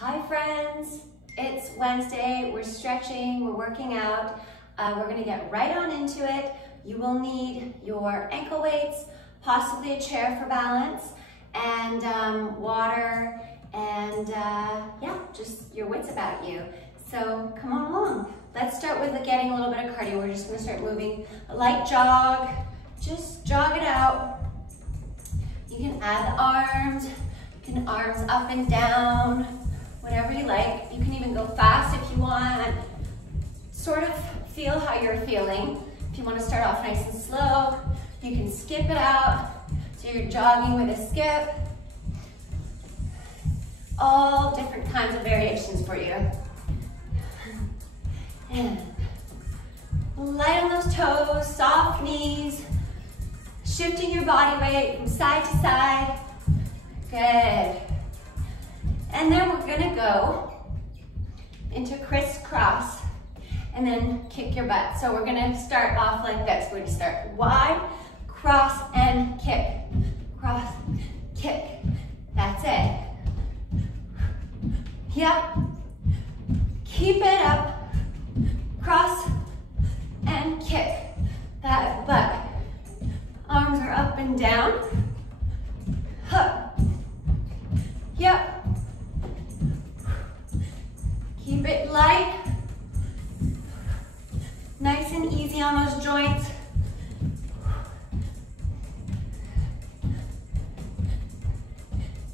Hi friends, it's Wednesday, we're stretching, we're working out. We're gonna get right on into it. You will need your ankle weights, possibly a chair for balance, and water, and yeah, just your wits about you. So come on along. Let's start with getting a little bit of cardio. We're just gonna start moving a light jog, just jog it out. You can add the arms, you can arms up and down, whatever you like. You can even go fast if you want. Sort of feel how you're feeling. If you want to start off nice and slow, you can skip it out. So you're jogging with a skip. All different kinds of variations for you. And light on those toes, soft knees, shifting your body weight from side to side. Good. And then we're gonna go into crisscross and then kick your butt. So we're gonna start off like this. We're gonna start wide, cross and kick. Cross, kick. That's it. Yep. Keep it up. Cross and kick that butt. Arms are up and down. Huh. Yep. Keep it light. Nice and easy on those joints.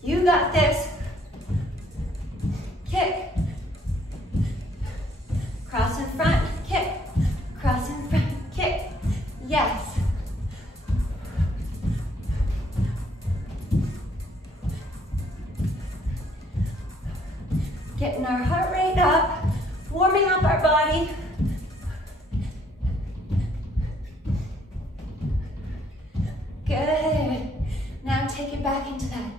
You got this. Kick. Cross in front, kick. Cross in front, kick. Yes. Getting our heart rate up, warming up our body. Good. Now take it back into that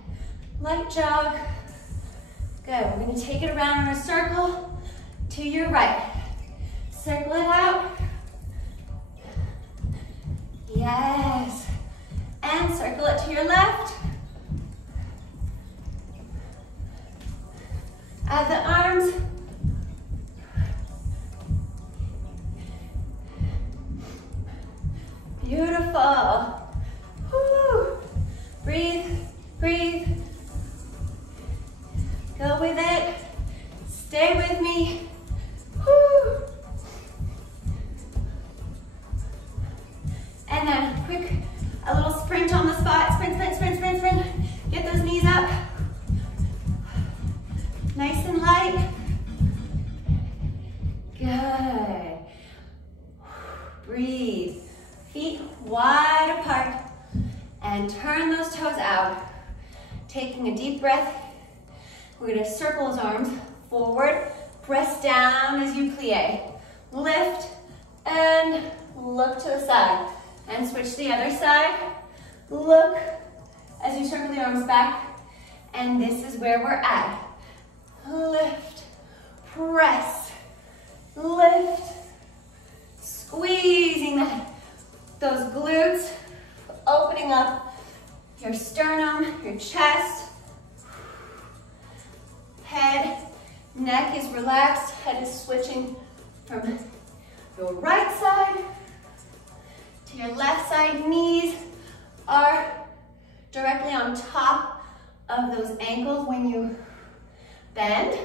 light jog. Good. We're going to take it around in a circle to your right. Circle it out. Yes. And circle it to your left. Add the arms. Beautiful. Woo. Breathe, breathe. Go with it. Stay with me. Woo. And then quick, a little sprint on the spot. Sprint, sprint, sprint, sprint, sprint. Get those knees up. Nice and light. Good. Breathe. Feet wide apart. And turn those toes out. Taking a deep breath. We're going to circle those arms forward. Press down as you plie. Lift and look to the side. And switch to the other side. Look as you circle the arms back. And this is where we're at. Lift, press, lift, squeezing those glutes, opening up your sternum, your chest, head, neck is relaxed, head is switching from your right side to your left side. Knees are directly on top of those ankles when you bend.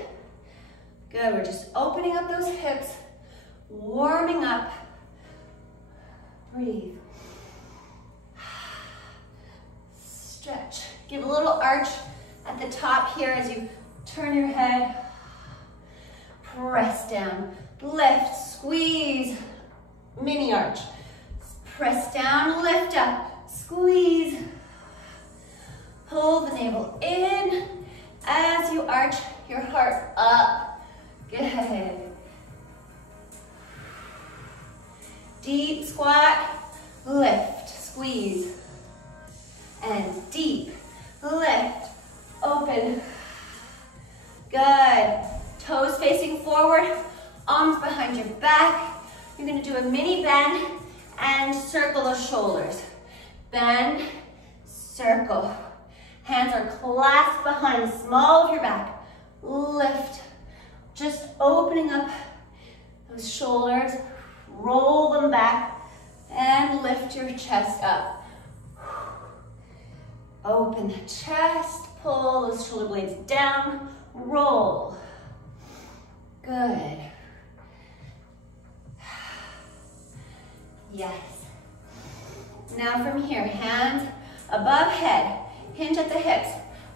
Good, we're just opening up those hips, warming up. Breathe. Stretch. Give a little arch at the top here as you turn your head. Press down, lift, squeeze, mini arch. Press down, lift up, squeeze. Pull the navel in as you arch your heart up. Good. Deep squat, lift, squeeze. And deep, lift, open. Good. Toes facing forward, arms behind your back. You're gonna do a mini bend and circle the shoulders. Bend, circle. Hands are clasped behind the small of your back. Lift opening up those shoulders, roll them back, and lift your chest up. Open the chest, pull those shoulder blades down, roll. Good. Yes. Now from here, hands above head, hinge at the hips.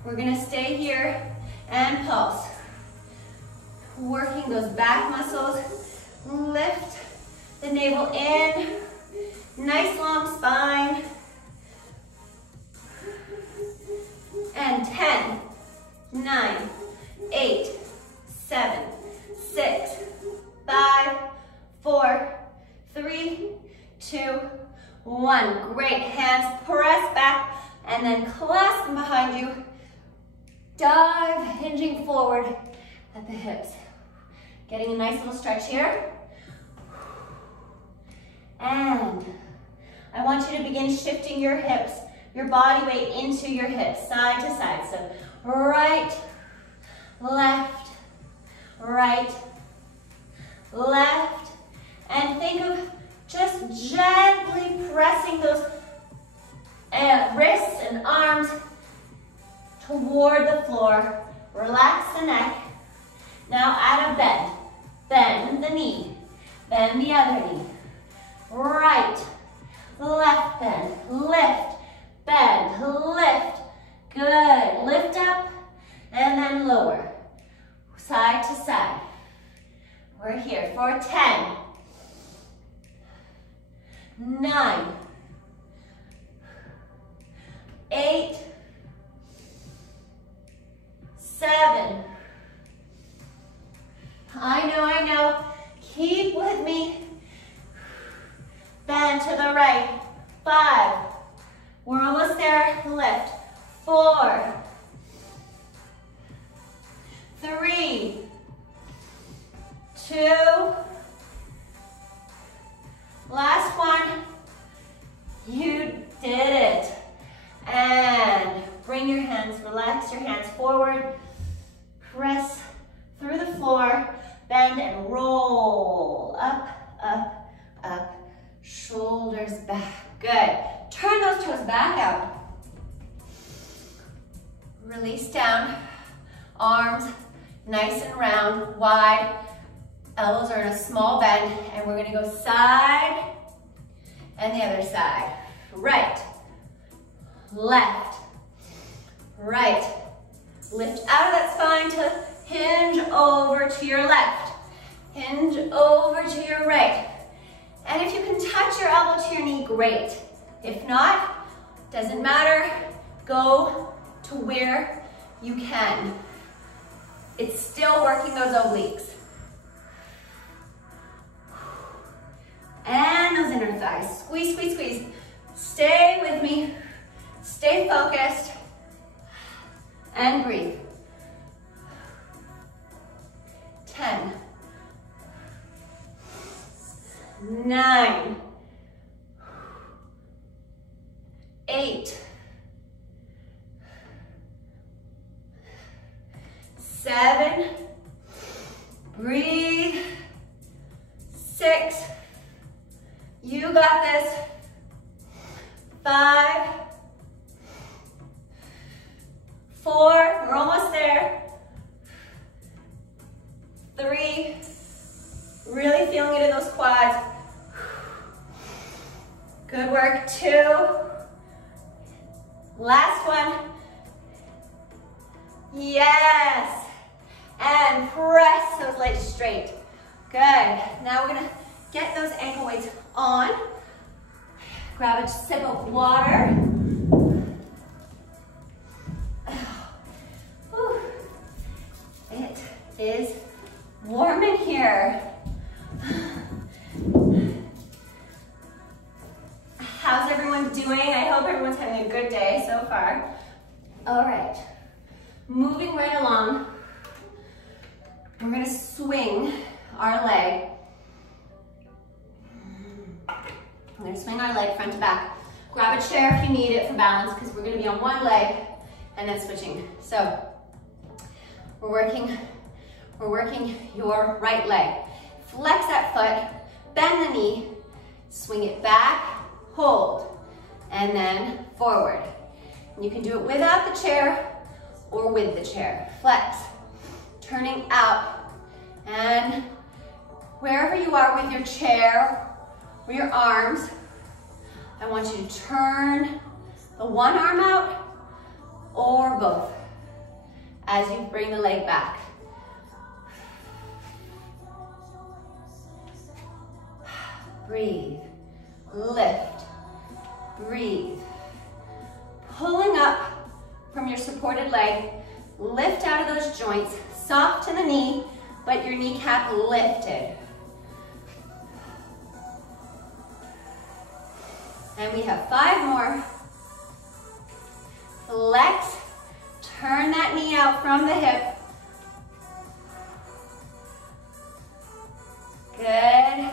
We're gonna stay here and pulse. Working those back muscles, lift the navel in, nice long spine. And 10, 9, 8, 7, 6, 5, 4, 3, 2, 1. Great, hands press back and then clasp them behind you. Dive, hinging forward at the hips. Getting a nice little stretch here. And I want you to begin shifting your hips, your body weight into your hips, side to side. So right, left, right, left. And think of just gently pressing those wrists and arms toward the floor. Relax the neck. Now add a bend. Bend the knee. Bend the other knee. Right, left bend, lift, bend, lift. Good. Lift up and then lower. Side to side. We're here for 10, 9, 8, 7. I know. Keep with me. Bend to the right. 5. We're almost there. Lift. 4, 3, 2. Last one. You did it. And bring your hands, relax your hands forward. Press through the floor. Bend and roll. Up, up, up. Shoulders back. Good. Turn those toes back out. Release down. Arms nice and round, wide. Elbows are in a small bend, and we're gonna go side and the other side. Right, left, right. Lift out of that spine to hinge over to your left. Hinge over to your right. And if you can touch your elbow to your knee, great. If not, doesn't matter. Go to where you can. It's still working those obliques. And those inner thighs. Squeeze, squeeze, squeeze. Stay with me. Stay focused. And breathe. 10, 9, 8, 7, breathe, 6, you got this, 5, 4, we're almost there, 3, really feeling it in those quads, good work, 2, last one, yes, and press those legs straight, good, now we're gonna get those ankle weights on, grab a sip of water, whew. It is warm in here. How's everyone doing? I hope everyone's having a good day so far. All right, moving right along. We're gonna swing our leg. We're gonna swing our leg front to back. Grab a chair if you need it for balance because we're gonna be on one leg and then switching. So we're working we're working your right leg. Flex that foot, bend the knee, swing it back, hold, and then forward. You can do it without the chair or with the chair. Flex, turning out, and wherever you are with your chair or your arms, I want you to turn the one arm out or both as you bring the leg back. Breathe, lift, breathe. Pulling up from your supported leg, lift out of those joints, soft to the knee, but your kneecap lifted. And we have 5 more. Flex, turn that knee out from the hip. Good.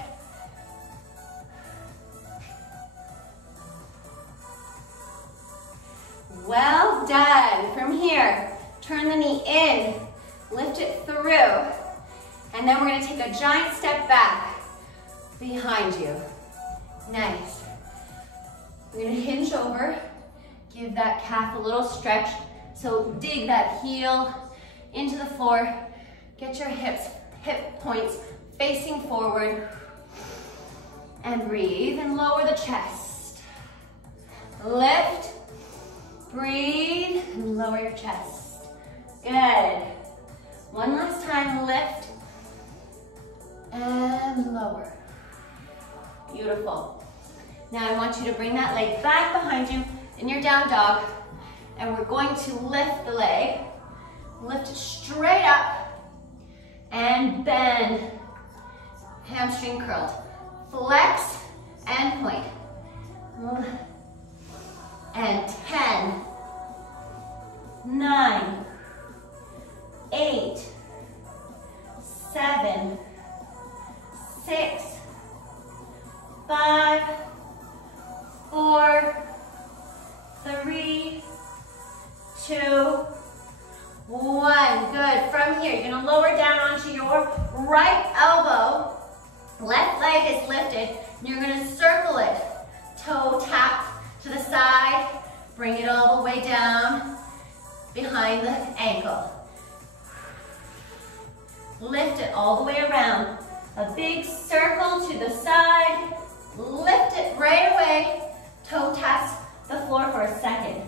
Well done. From here, turn the knee in, lift it through, and then we're going to take a giant step back behind you. Nice. We're going to hinge over, give that calf a little stretch. So dig that heel into the floor, get your hip points facing forward, and breathe and lower the chest. Lift, breathe, and lower your chest. Good. One last time, lift and lower. Beautiful. Now I want you to bring that leg back behind you in your down dog, and we're going to lift the leg, lift it straight up, and bend, hamstring curled. Flex and point. And 10, 9, 8, 7, 6, 5, 4, 3, 2, 1. Good. From here, you're going to lower down onto your right elbow. Left leg is lifted. And you're going to circle it. Toe tap to the side. Bring it all the way down behind the ankle. Lift it all the way around. A big circle to the side. Lift it right away. Toe taps the floor for a second.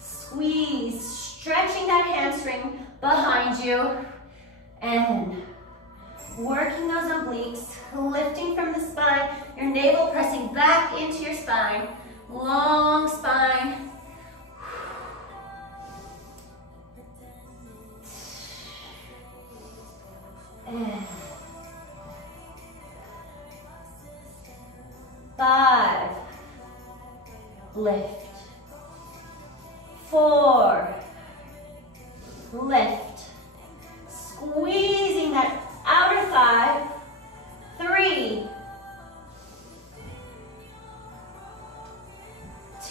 Squeeze, stretching that hamstring behind you. And working those obliques, lifting from the spine, your navel pressing back into your spine. Long spine. And 5, lift. 4, lift. Squeezing that outer thigh. 3,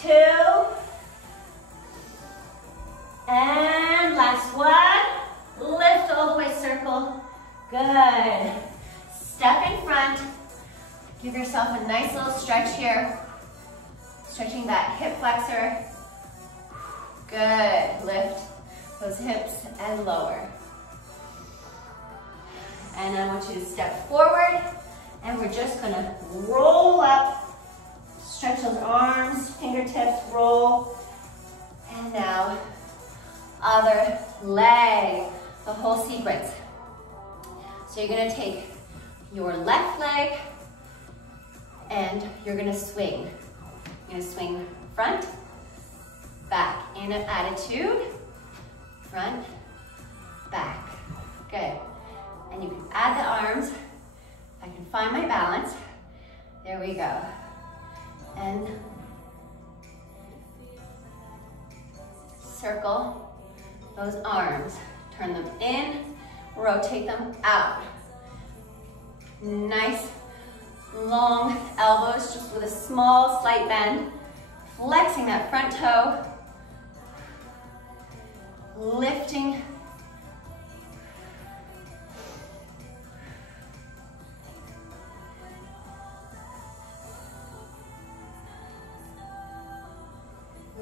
2, and last one. Lift all the way, circle. Good. Step in front. Give yourself a nice little stretch here. Stretching that hip flexor. Good. Lift those hips and lower. And I want you to step forward, and we're just gonna roll up. Stretch those arms, fingertips, roll. And now, other leg, the whole sequence. So you're gonna take your left leg and you're gonna swing. You're gonna swing front, back, in an attitude, front, back. Good. And you can add the arms. I can find my balance. There we go. And circle those arms. Turn them in, rotate them out. Nice long elbows, just with a small slight bend. Flexing that front toe.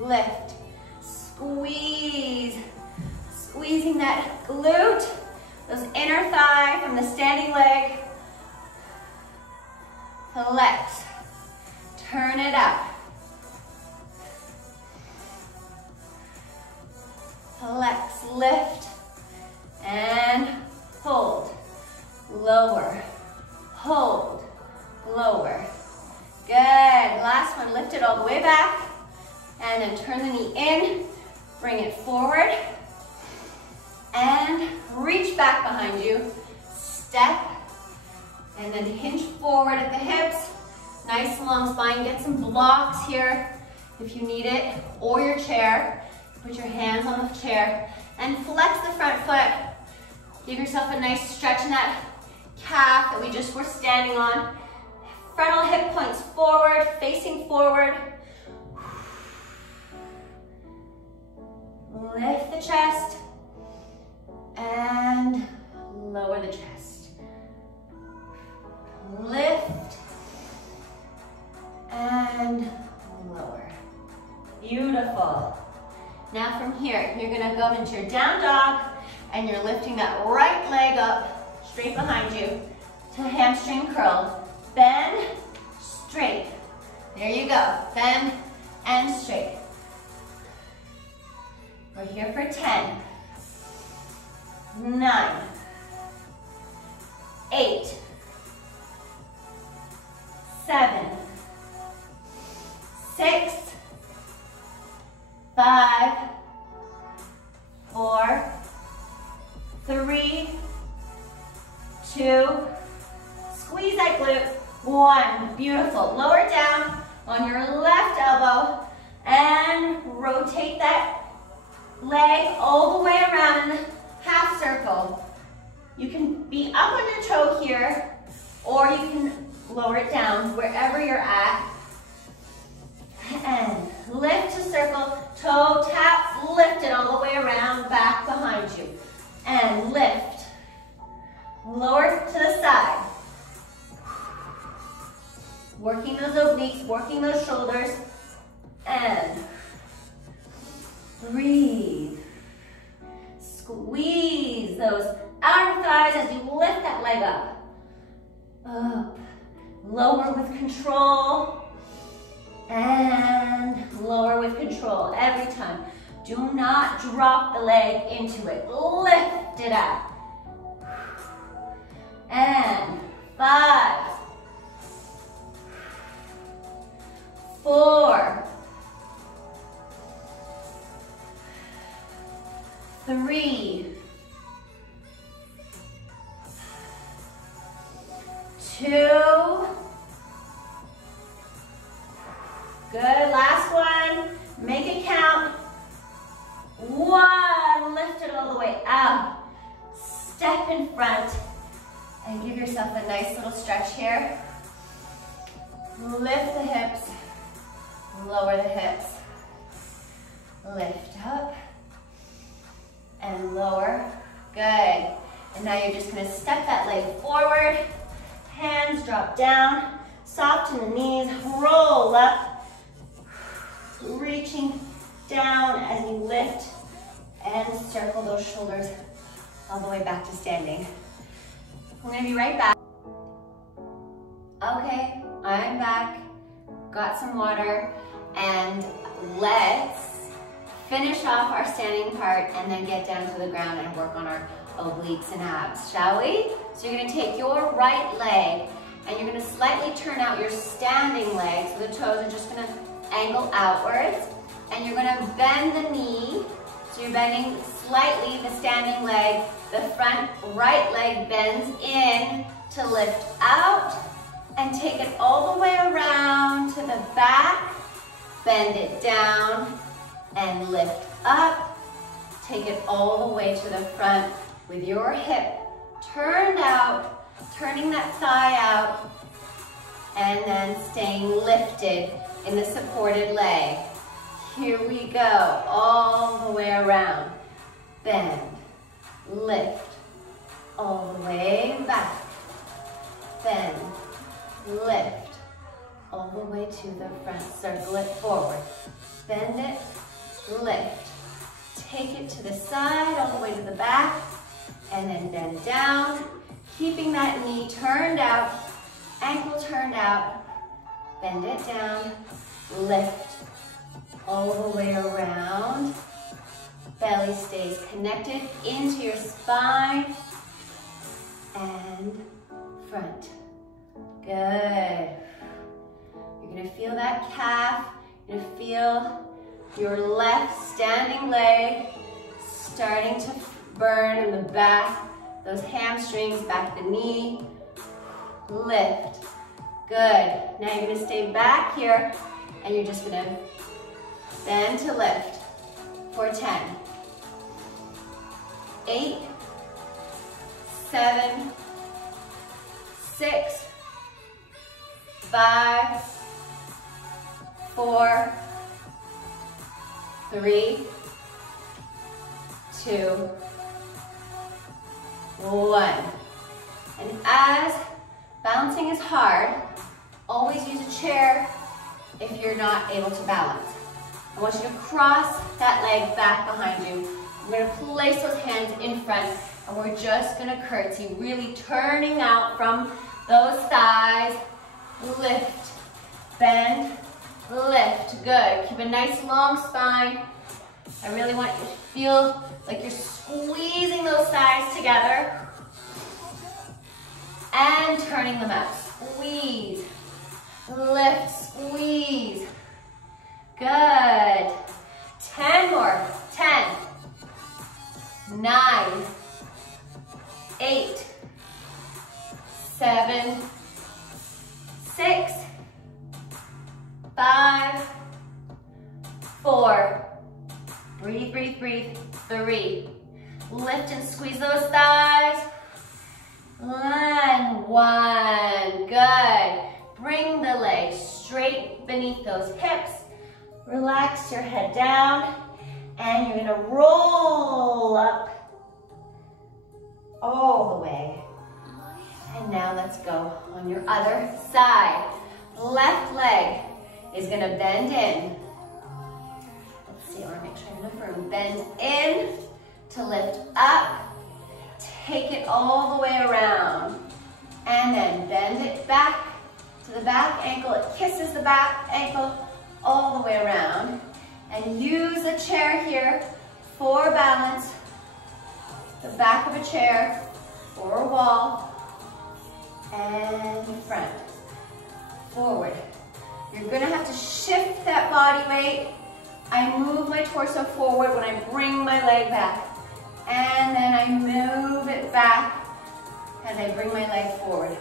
lift, squeeze, squeezing that glute, those inner thigh from the standing leg. Flex, turn it up. Flex, lift, and hold, lower, hold, lower. Good, last one, lift it all the way back, and then turn the knee in, bring it forward, and reach back behind you, step, and then hinge forward at the hips, nice long spine, get some blocks here if you need it, or your chair, put your hands on the chair, and flex the front foot, give yourself a nice stretch in that calf that we just were standing on, frontal hip points forward, facing forward, lift the chest, and lower the chest. Lift and lower. Beautiful. Now from here, you're gonna go into your down dog and you're lifting that right leg up straight behind you to hamstring curl. Bend, straight. There you go. Bend and straight. We're here for 10, 9, 8, 7, 6, 5, 4, 3, 2, squeeze that glute, 1, beautiful. Lower down on your left elbow and rotate that leg all the way around in the half circle. You can be up on your toe here, or you can lower it down wherever you're at. And lift to circle, toe tap, lift it all the way around, back behind you. And lift. Lower to the side. Working those obliques, working those shoulders. And breathe. Squeeze those outer thighs as you lift that leg up. Up. Lower with control. And lower with control every time. Do not drop the leg into it. Lift it up. And 5, 4, 3, 2, good, last one, make it count. 1, lift it all the way out. Step in front and give yourself a nice little stretch here. Lift the hips, lower the hips. Lift up and lower, good. And now you're just gonna step that leg forward, hands drop down, soft in the knees, roll up, reaching down as you lift and circle those shoulders all the way back to standing. I'm gonna be right back. Okay, I'm back, got some water, and let's finish off our standing part and then get down to the ground and work on our obliques and abs, shall we? So you're gonna take your right leg and you're gonna slightly turn out your standing leg, so the toes are just gonna angle outwards, and you're gonna bend the knee, so you're bending slightly the standing leg, the front right leg bends in to lift out, and take it all the way around to the back, bend it down, and lift up, take it all the way to the front with your hip turned out, turning that thigh out, and then staying lifted in the supported leg. Here we go, all the way around. Bend, lift, all the way back. Bend, lift, all the way to the front. Circle it forward. Bend it, lift. Take it to the side, all the way to the back, and then bend down, keeping that knee turned out, ankle turned out, bend it down, lift all the way around, belly stays connected into your spine, and front. Good. You're gonna feel that calf, you're gonna feel your left standing leg starting to burn in the back, those hamstrings, back the knee, lift. Good. Now you're gonna stay back here and you're just gonna bend to lift for 10. 8, 7, 6, 5, 4, 3, 2, 1. And as balancing is hard, always use a chair if you're not able to balance. I want you to cross that leg back behind you. We're going to place those hands in front and we're just going to curtsy, really turning out from those thighs. Lift, bend, lift. Good. Keep a nice long spine. I really want you to feel like you're squeezing those thighs together and turning them out. Squeeze, lift, squeeze. Good. 10 more. 10, 9, 8, 7, 6, 5, 4, breathe, breathe, breathe, 3, lift and squeeze those thighs, and 1, good. Bring the legs straight beneath those hips, relax your head down, and you're gonna roll up all the way. And now let's go on your other side. Left leg is gonna bend in. Let's see, I wanna make sure I have enough room. Bend in to lift up. Take it all the way around. And then bend it back to the back ankle. It kisses the back ankle all the way around. And use a chair here for balance. The back of a chair or a wall. And front, forward. You're gonna have to shift that body weight. I move my torso forward when I bring my leg back. And then I move it back as I bring my leg forward.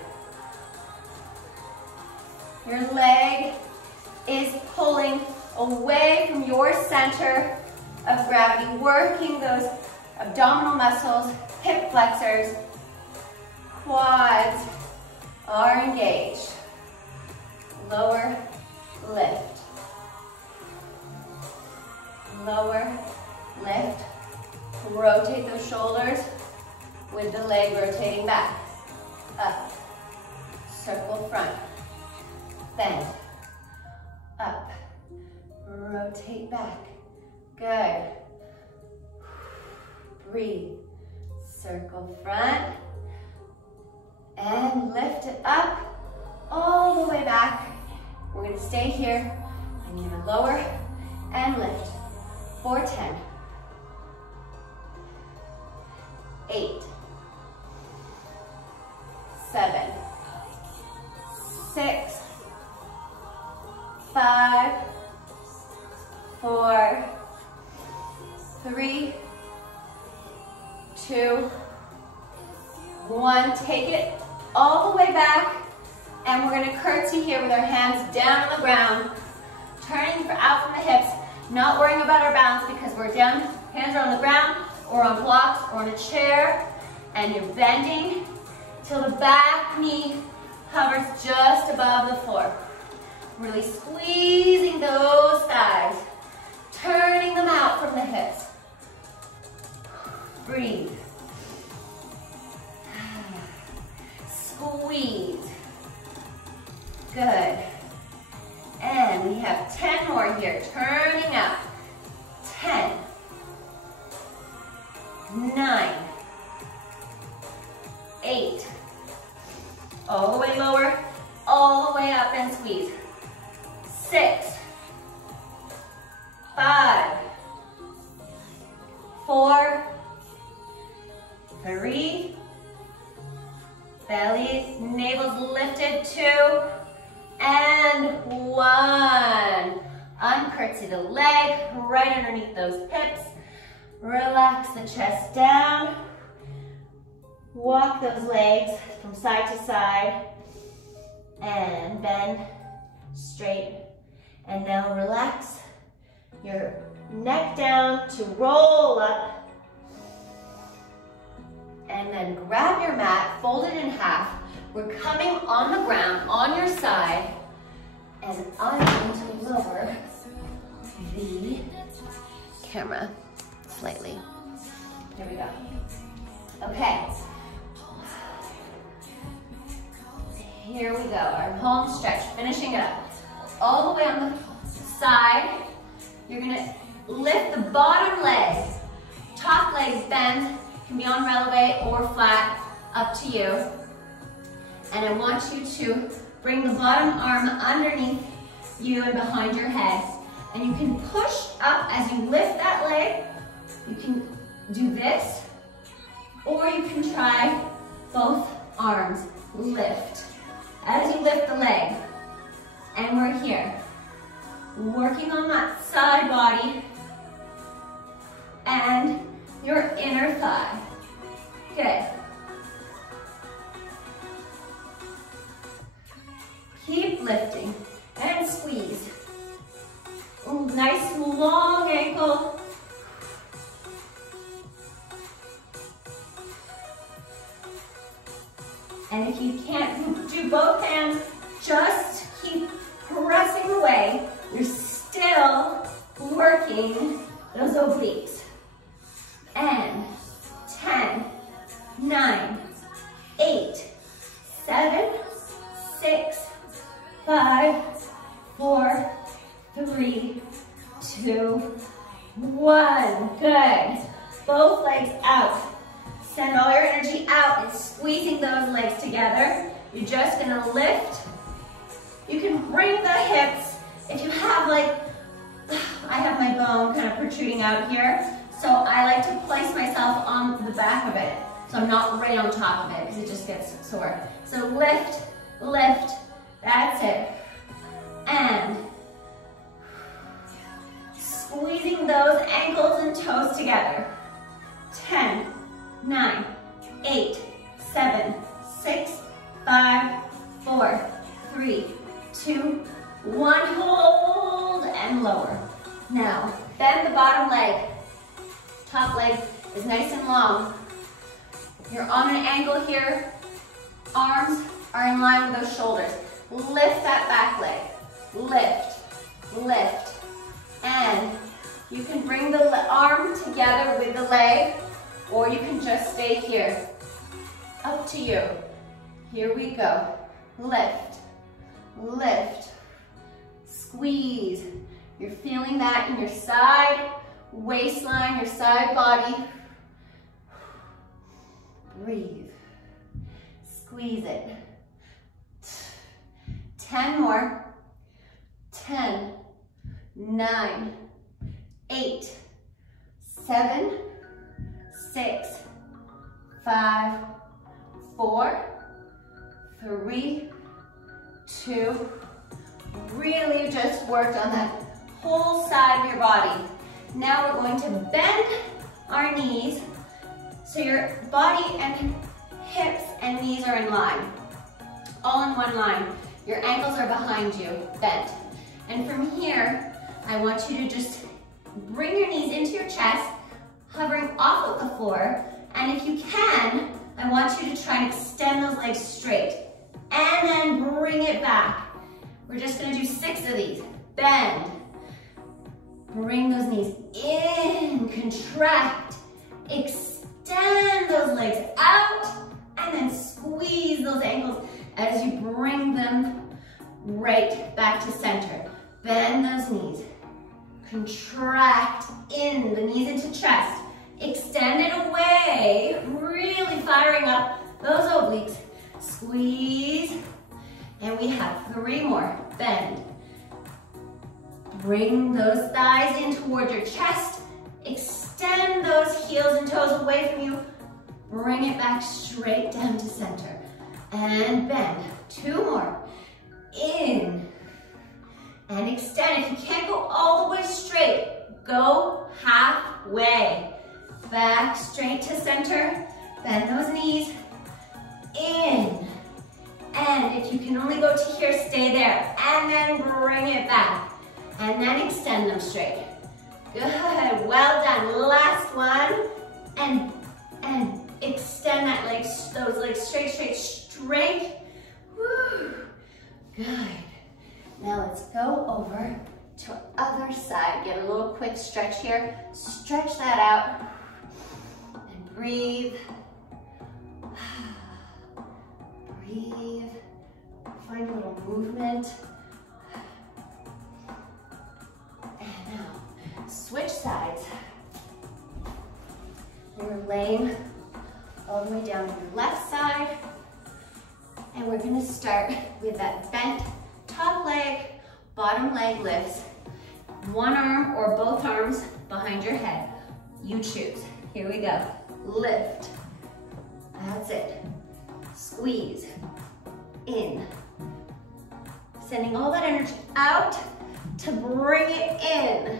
Your leg is pulling away from your center of gravity, working those abdominal muscles, hip flexors, quads are engaged. Lower, lift. Lower, lift. Rotate those shoulders with the leg rotating back. Up, circle front, bend, up, rotate back. Good. Breathe, circle front, and lift it up all the way back. We're gonna stay here. I'm gonna lower and lift for 10. 8, 7, 6, 5, 4, 3, 2, 1. Take it all the way back, and we're gonna curtsy here with our hands down on the ground, turning out from the hips, not worrying about our balance because we're down, hands are on the ground, or on blocks, or on a chair, and you're bending till the back knee hovers just above the floor. Really squeezing those thighs, turning them out from the hips. Breathe. Squeeze. Good. And we have 10 more here, turning up. 9, 8, all the way lower, all the way up and squeeze. 6, 5, 4, 3, belly, navel's lifted, 2, and 1. Uncurtsy the leg, right underneath those hips. Relax the chest down. Walk those legs from side to side. And bend straight. And now relax your neck down to roll up. And then grab your mat, fold it in half. We're coming on the ground, on your side. And I'm going to lower the camera slightly. Here we go. Okay. Here we go, our home stretch, finishing it up. All the way on the side, you're gonna lift the bottom leg. Top leg bend, can be on releve or flat, up to you. And I want you to bring the bottom arm underneath you and behind your head. And you can push up as you lift that leg. You can do this, or you can try both arms, lift. As you lift the leg, and we're here, working on that side body and your inner thigh. Good. Keep lifting and squeeze. Ooh, nice long ankle. And if you can't do both hands, just keep pressing away. You're still working those obliques. And 10, 9, 8, 7, 6, 5, 4, 3, 2, 1. Good. Both legs out. Send all your energy out and squeezing those legs together. You're just gonna lift. You can bring the hips. If you have I have my bone kind of protruding out here, so I like to place myself on the back of it, so I'm not right on top of it because it just gets sore. So lift, lift, that's it. And squeezing those ankles and toes together. 10, 9, 8, 7, 6, 5, 4, 3, 2, 1. Hold and lower. Now, bend the bottom leg. Top leg is nice and long. You're on an angle here. Arms are in line with those shoulders. Lift that back leg. Lift, lift. And you can bring the arm together with the leg, or you can just stay here. Up to you. Here we go. Lift, lift, squeeze. You're feeling that in your side waistline, your side body. Breathe. Squeeze it. 10 more. 10, 9, 8, 7, 6, 5, 4, 3, 2. Really just worked on that whole side of your body. Now we're going to bend our knees so your body and hips and knees are in line, all in one line. Your ankles are behind you, bent. And from here, I want you to just bring your knees into your chest, hovering off of the floor. And if you can, I want you to try and extend those legs straight. And then bring it back. We're just gonna do 6 of these. Bend. Bring those knees in, contract. Extend those legs out, and then squeeze those ankles as you bring them right back to center. Bend those knees. Contract in, the knees into chest. Extend it away, really firing up those obliques. Squeeze, and we have 3 more. Bend. Bring those thighs in towards your chest. Extend those heels and toes away from you. Bring it back straight down to center. And bend. 2 more. In. And extend. If you can't go all the way straight, go halfway. Back straight to center. Bend those knees. In. And if you can only go to here, stay there. And then bring it back. And then extend them straight. Good, well done. Last one. And extend that leg, those legs straight, straight, straight. Woo. Good. Now let's go over to other side. Get a little quick stretch here. Stretch that out. And breathe. Breathe. Find a little movement. And now, switch sides. We're laying all the way down on your left side. And we're gonna start with that bent top leg, bottom leg lifts. One arm or both arms behind your head. You choose. Here we go. Lift. That's it. Squeeze. In. Sending all that energy out to bring it in.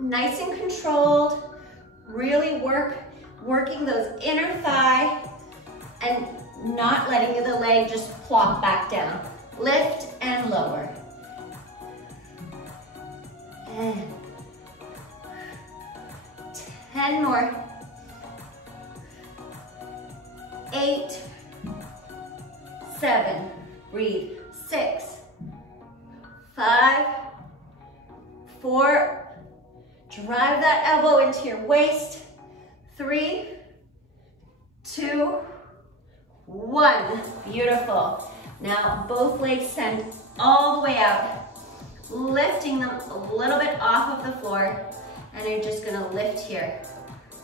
Nice and controlled. Really working those inner thigh and not letting the leg just plop back down. Lift and lower. And 10 more. 8, 7, breathe. 6, 5, 4, drive that elbow into your waist. 3, 2, 1. Beautiful. Now both legs send all the way out, lifting them a little bit off of the floor, and you're just gonna lift here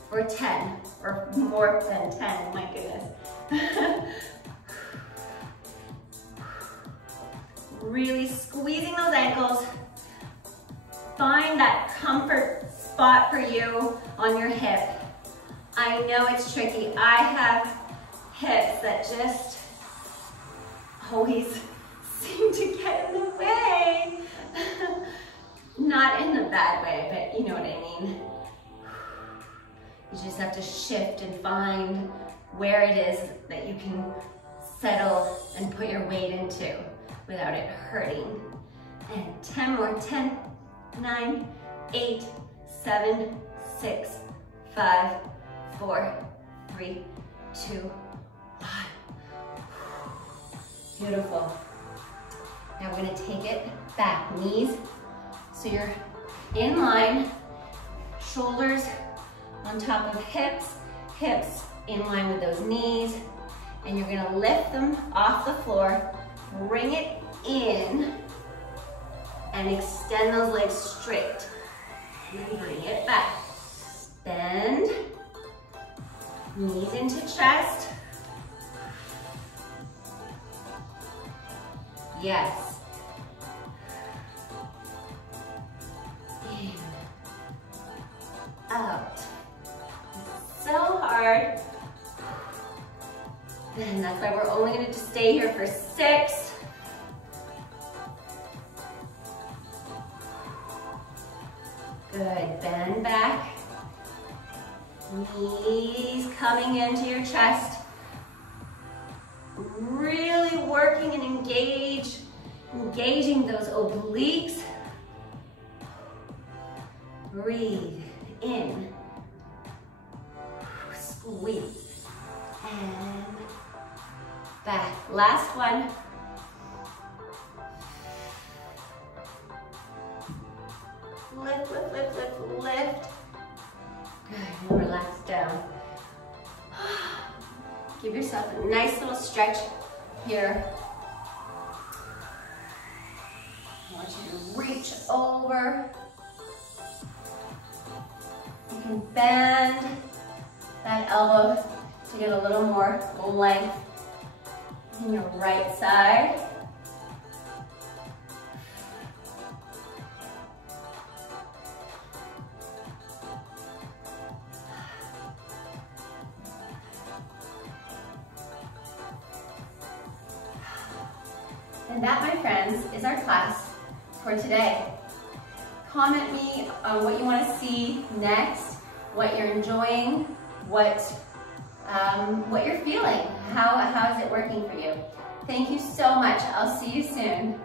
for 10, or more than 10, my goodness. Really squeezing those ankles. Find that comfort spot for you on your hip. I know it's tricky. I have hips that just always seem to get in the way. Not in the bad way, but you know what I mean. You just have to shift and find where it is that you can settle and put your weight into without it hurting. And 10 more. 10, 9, 8, 7, 6, 5, 4, 3, 2, 1. Beautiful. Now we're gonna take it back, knees. So you're in line, shoulders on top of hips, hips in line with those knees, and you're gonna lift them off the floor, bring it in, and extend those legs straight. And bring it back. Bend, knees into chest. Yes. In, out. So hard. And that's why we're only going to stay here for 6. Good, bend back. Knees coming into your chest. Really working and engaging those obliques. Breathe in. Squeeze. And back. Last one. Lift, lift, lift, lift, lift. Good, and relax down. Give yourself a nice little stretch here. I want you to reach reach over. You can bend that elbow to get a little more length in your right side. And that, my friends, is our class for today. Comment me on what you want to see next, what you're enjoying, what you're feeling. How is it working for you? Thank you so much. I'll see you soon.